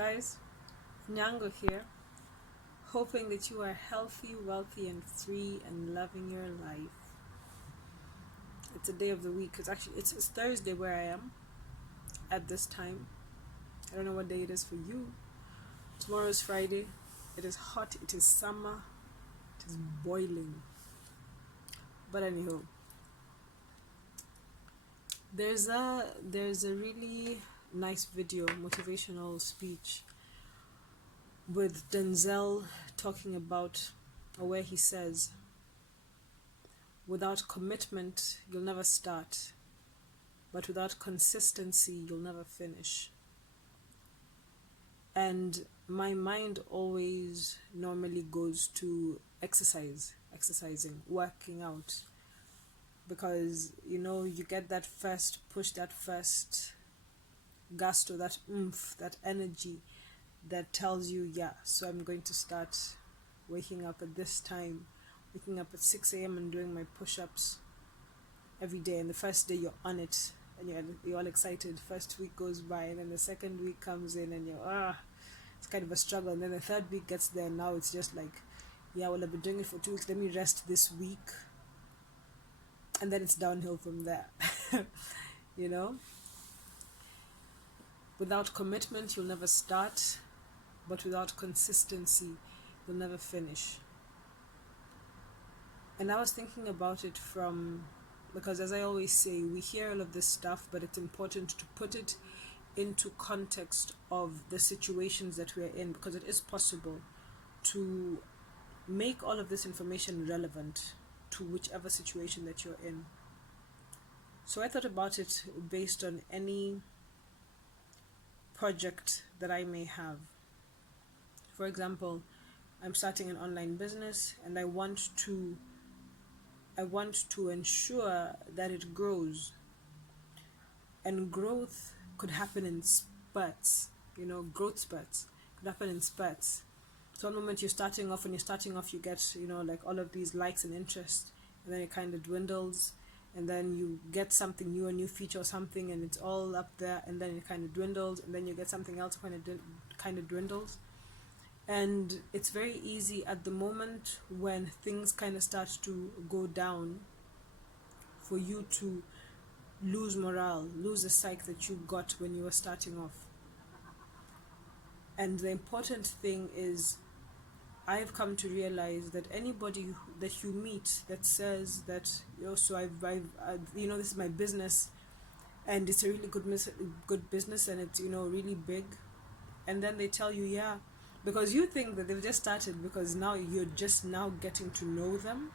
guys, Nyango here, hoping that you are healthy, wealthy, and free and loving your life. It's a day of the week. It's Thursday where I am at this time. I don't know what day it is for you. Tomorrow is Friday. It is hot. It is summer. It is boiling. But anyhow, there's a really nice video, motivational speech with Denzel talking about, or where he says, without commitment, you'll never start, but without consistency, you'll never finish. And my mind always normally goes to exercising, working out, because you get that first push, that first gusto, that oomph, that energy that tells you, yeah, so I'm going to start waking up at this time, waking up at 6 a.m. and doing my push-ups every day. And the first day you're on it and you're all excited. First week goes by, and then the second week comes in and it's kind of a struggle. And then the third week gets there, and now it's just like, yeah, well, I've been doing it for 2 weeks, let me rest this week. And then it's downhill from there. Without commitment, you'll never start, but without consistency, you'll never finish. And I was thinking about it because as I always say, we hear all of this stuff, but it's important to put it into context of the situations that we're in, because it is possible to make all of this information relevant to whichever situation that you're in. So I thought about it based on any project that I may have. For example, I'm starting an online business and I want to ensure that it grows. And growth could happen in spurts, growth spurts could happen in spurts. So one moment you're starting off, you get, like all of these likes and interest, and then it kind of dwindles, and then you get something new, a new feature or something, and it's all up there, and then it kind of dwindles, and then you get something else kind of dwindles. And it's very easy at the moment when things kind of start to go down for you to lose morale, lose the psyche that you got when you were starting off. And the important thing is, I've come to realize that anybody that you meet that says that, so I've this is my business, and it's a really good business, and it's really big, and then they tell you, yeah, because you think that they've just started, because now you're just now getting to know them,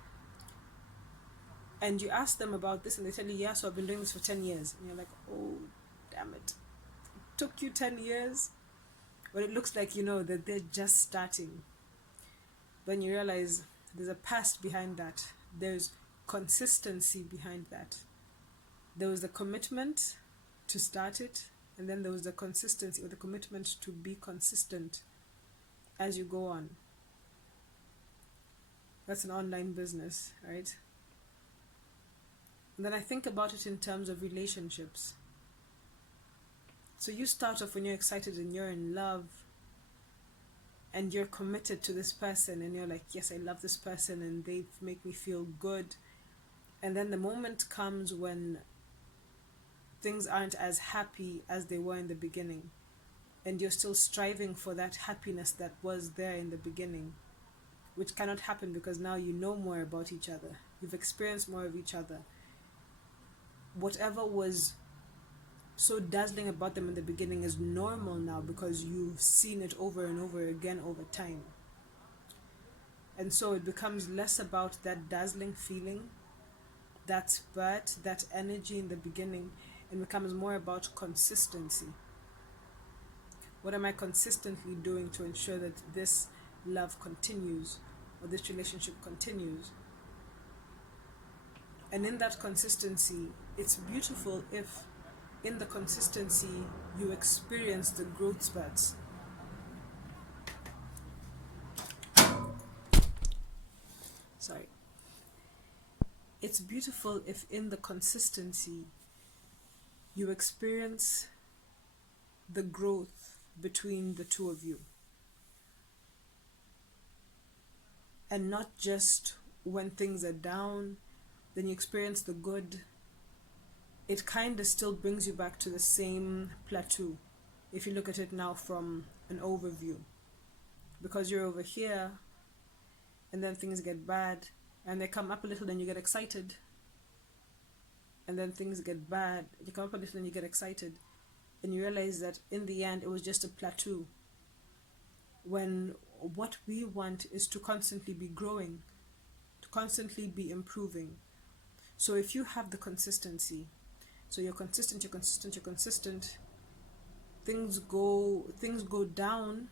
and you ask them about this, and they tell you, yeah, so I've been doing this for 10 years, and you're like, oh, damn it took you 10 years, but it looks like that they're just starting. Then you realize there's a past behind that. There's consistency behind that. There was the commitment to start it, and then there was the consistency, or the commitment to be consistent as you go on. That's an online business, right? And then I think about it in terms of relationships. So you start off when you're excited and you're in love, and you're committed to this person, and you're like, yes, I love this person, and they make me feel good. And then the moment comes when things aren't as happy as they were in the beginning, and you're still striving for that happiness that was there in the beginning, which cannot happen because now you know more about each other. You've experienced more of each other. Whatever was so dazzling about them in the beginning is normal now, because you've seen it over and over again over time. And so it becomes less about that dazzling feeling, that spurt, that energy in the beginning, and becomes more about consistency. What am I consistently doing to ensure that this love continues, or this relationship continues? And in that consistency, it's beautiful if in the consistency you experience the growth spurts. It's beautiful if in the consistency you experience the growth between the two of you. And not just when things are down, then you experience the good. It kind of still brings you back to the same plateau if you look at it now from an overview. Because you're over here, and then things get bad, and they come up a little, then you get excited. And then things get bad, you come up a little and you get excited. And you realize that in the end, it was just a plateau. When what we want is to constantly be growing, to constantly be improving. So if you have the consistency, so you're consistent, things go down,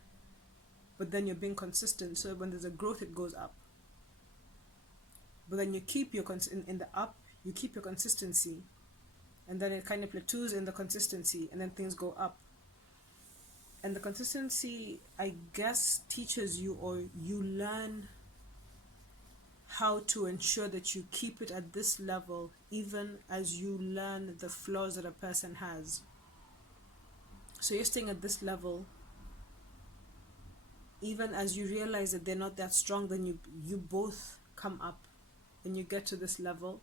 but then you're being consistent. So when there's a growth, it goes up. But then you keep your in the up, you keep your consistency, and then it kind of plateaus in the consistency, and then things go up. And the consistency, I guess, teaches you, or you learn how to ensure that you keep it at this level, even as you learn the flaws that a person has. So you're staying at this level, even as you realize that they're not that strong, then you both come up and you get to this level.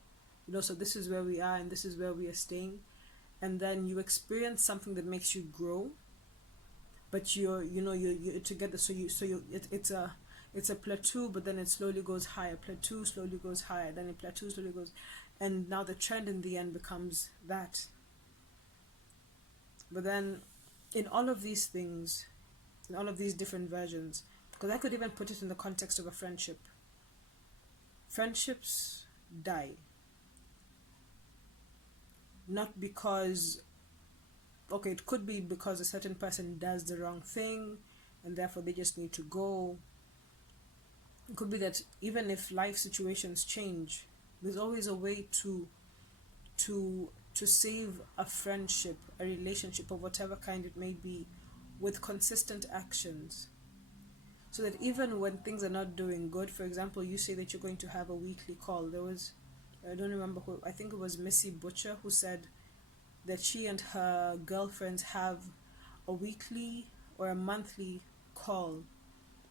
So this is where we are and this is where we are staying. And then you experience something that makes you grow, but you're together. It's a plateau, but then it slowly goes higher. Plateau slowly goes higher, then it plateaus slowly goes, and now the trend in the end becomes that. But then, in all of these things, in all of these different versions, because I could even put it in the context of a friendship. Friendships die. Not because, okay, it could be because a certain person does the wrong thing and therefore they just need to go. It could be that even if life situations change, there's always a way to save a friendship, a relationship of whatever kind it may be, with consistent actions. So that even when things are not doing good, for example, you say that you're going to have a weekly call. There was, I don't remember who, I think it was Missy Butcher who said that she and her girlfriends have a weekly or a monthly call.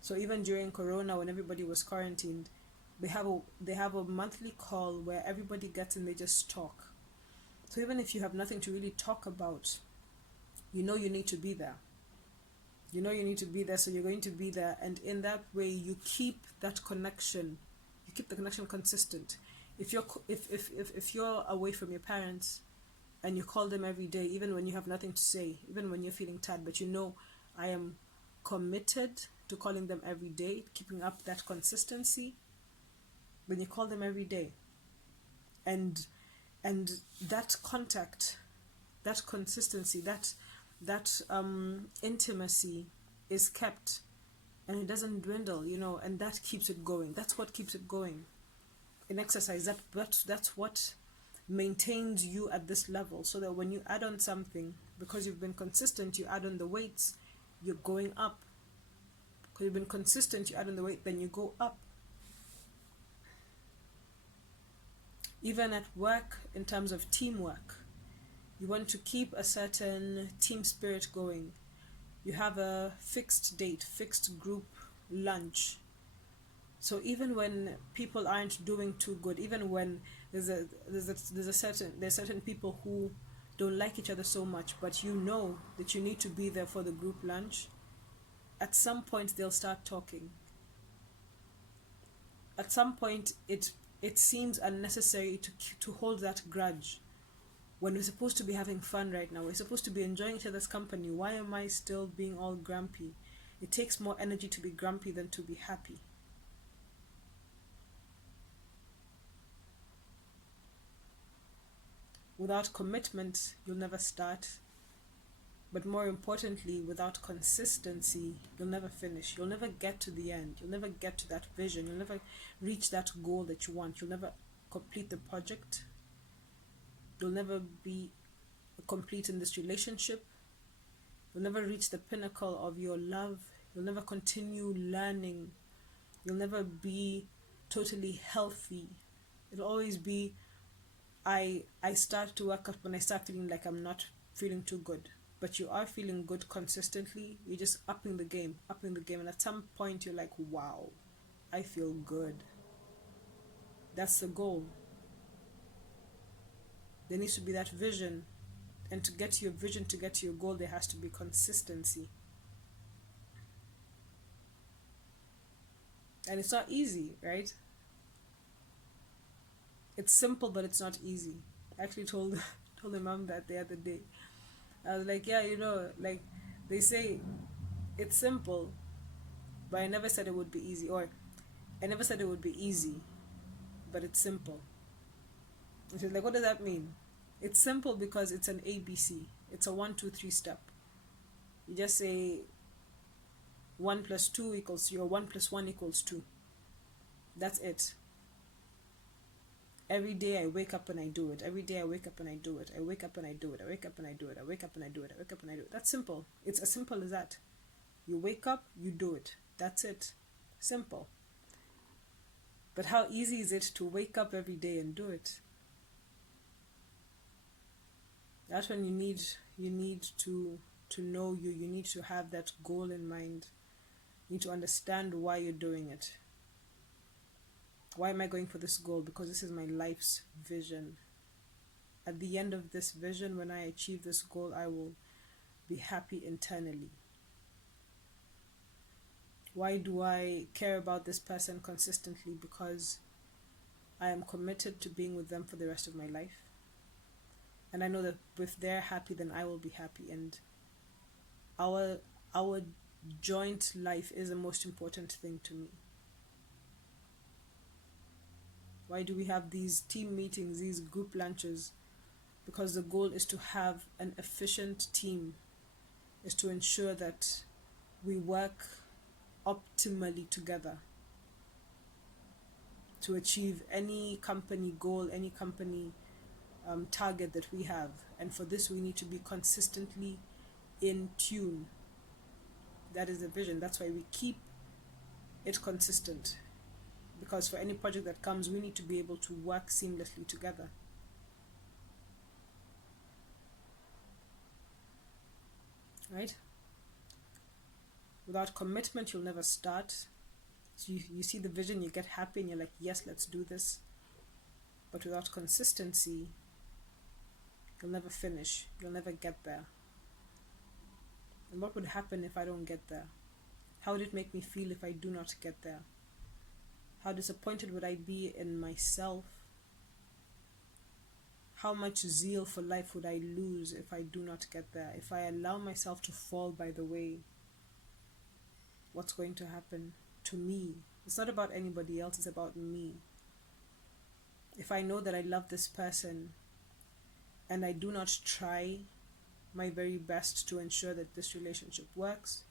So even during Corona, when everybody was quarantined, they have a monthly call where everybody gets and they just talk. So even if you have nothing to really talk about, you need to be there. You need to be there, so you're going to be there, and in that way you keep that connection. You keep the connection consistent. If you're away from your parents and you call them every day, even when you have nothing to say, even when you're feeling tired, but I am committed to calling them every day, keeping up that consistency, then you call them every day. And that contact, that consistency, that intimacy is kept, and it doesn't dwindle, and that keeps it going. That's what keeps it going. In exercise, that's what maintains you at this level, so that when you add on something, because you've been consistent, you add on the weights, you're going up. Because you've been consistent, you add on the weight, then you go up. Even at work, in terms of teamwork, you want to keep a certain team spirit going. You have a fixed date, fixed group lunch. So even when people aren't doing too good, even when there's certain people who don't like each other so much, but you know that you need to be there for the group lunch, at some point they'll start talking. At some point it seems unnecessary to hold that grudge. When we're supposed to be having fun right now, we're supposed to be enjoying each other's company. Why am I still being all grumpy? It takes more energy to be grumpy than to be happy. Without commitment, you'll never start. But more importantly, without consistency, you'll never finish. You'll never get to the end. You'll never get to that vision. You'll never reach that goal that you want. You'll never complete the project. You'll never be complete in this relationship. You'll never reach the pinnacle of your love. You'll never continue learning. You'll never be totally healthy. It'll always be, I start to work up when I start feeling like I'm not feeling too good. but you are feeling good consistently, you're just upping the game, and at some point you're like, wow, I feel good. That's the goal. There needs to be that vision, and to get to your vision, to get to your goal, there has to be consistency. And it's not easy, right? It's simple, but it's not easy. I actually told told my mom that the other day. I was like, yeah, like they say it's simple, but I never said it would be easy, or I never said it would be easy, but it's simple. And she's like, what does that mean? It's simple because it's an ABC. It's a 1, 2, 3 step. You just say 1 plus 2 equals 3, or 1 plus 1 equals 2. That's it. Every day I wake up and I do it. Every day I wake up and I do it. I wake up and I do it. I wake up and I do it. I wake up and I do it. I wake up and I do it. That's simple. It's as simple as that. You wake up, you do it. That's it. Simple. But how easy is it to wake up every day and do it? That's when you need to know you need to have that goal in mind. You need to understand why you're doing it. Why am I going for this goal? Because this is my life's vision. At the end of this vision, when I achieve this goal, I will be happy internally. Why do I care about this person consistently? Because I am committed to being with them for the rest of my life. And I know that if they're happy, then I will be happy. And our joint life is the most important thing to me. Why do we have these team meetings, these group lunches? Because the goal is to have an efficient team, is to ensure that we work optimally together to achieve any company goal, any company target that we have. And for this, we need to be consistently in tune. That is the vision. That's why we keep it consistent. Because for any project that comes, we need to be able to work seamlessly together. Right? Without commitment, you'll never start. So you see the vision, you get happy, and you're like, yes, let's do this. But without consistency, you'll never finish. You'll never get there. And what would happen if I don't get there? How would it make me feel if I do not get there? How disappointed would I be in myself? How much zeal for life would I lose if I do not get there? If I allow myself to fall by the way, what's going to happen to me? It's not about anybody else, it's about me. If I know that I love this person and I do not try my very best to ensure that this relationship works,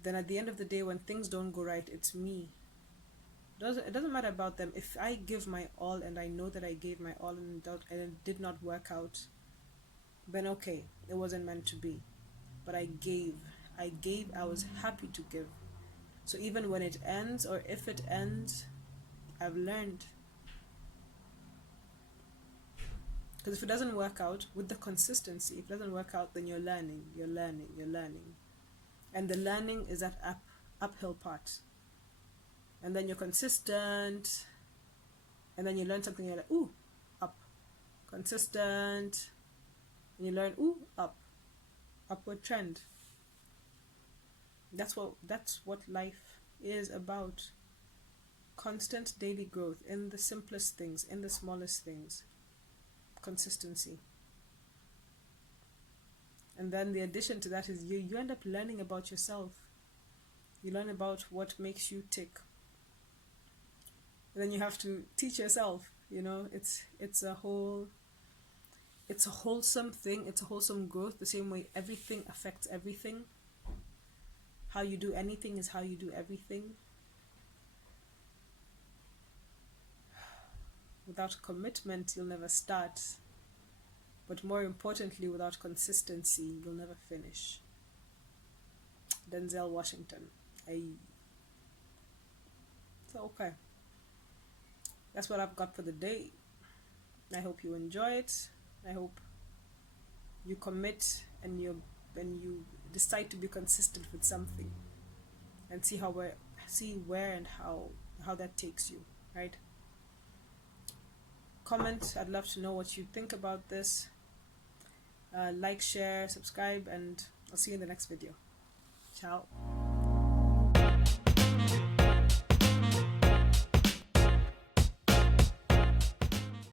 then at the end of the day, when things don't go right, it's me. It doesn't matter about them. If I give my all and I know that I gave my all and it did not work out, then okay, it wasn't meant to be. But I gave, I was happy to give. So even when it ends, or if it ends, I've learned. Because if it doesn't work out, with the consistency, if it doesn't work out, then you're learning. And the learning is that uphill part. And then you're consistent, and then you learn something, you're like, ooh, up. Consistent, and you learn, ooh, up. Upward trend. That's what life is about. Constant daily growth in the simplest things, in the smallest things. Consistency. And then the addition to that is you end up learning about yourself. You learn about what makes you tick. And then you have to teach yourself, it's a wholesome thing, it's a wholesome growth, the same way everything affects everything. How you do anything is how you do everything. Without commitment, you'll never start. But more importantly, without consistency, you'll never finish. Denzel Washington. So, okay. That's what I've got for the day. I hope you enjoy it. I hope you commit and you decide to be consistent with something, and see where and how that takes you, right? Comment. I'd love to know what you think about this. Like, share, subscribe, and I'll see you in the next video. Ciao.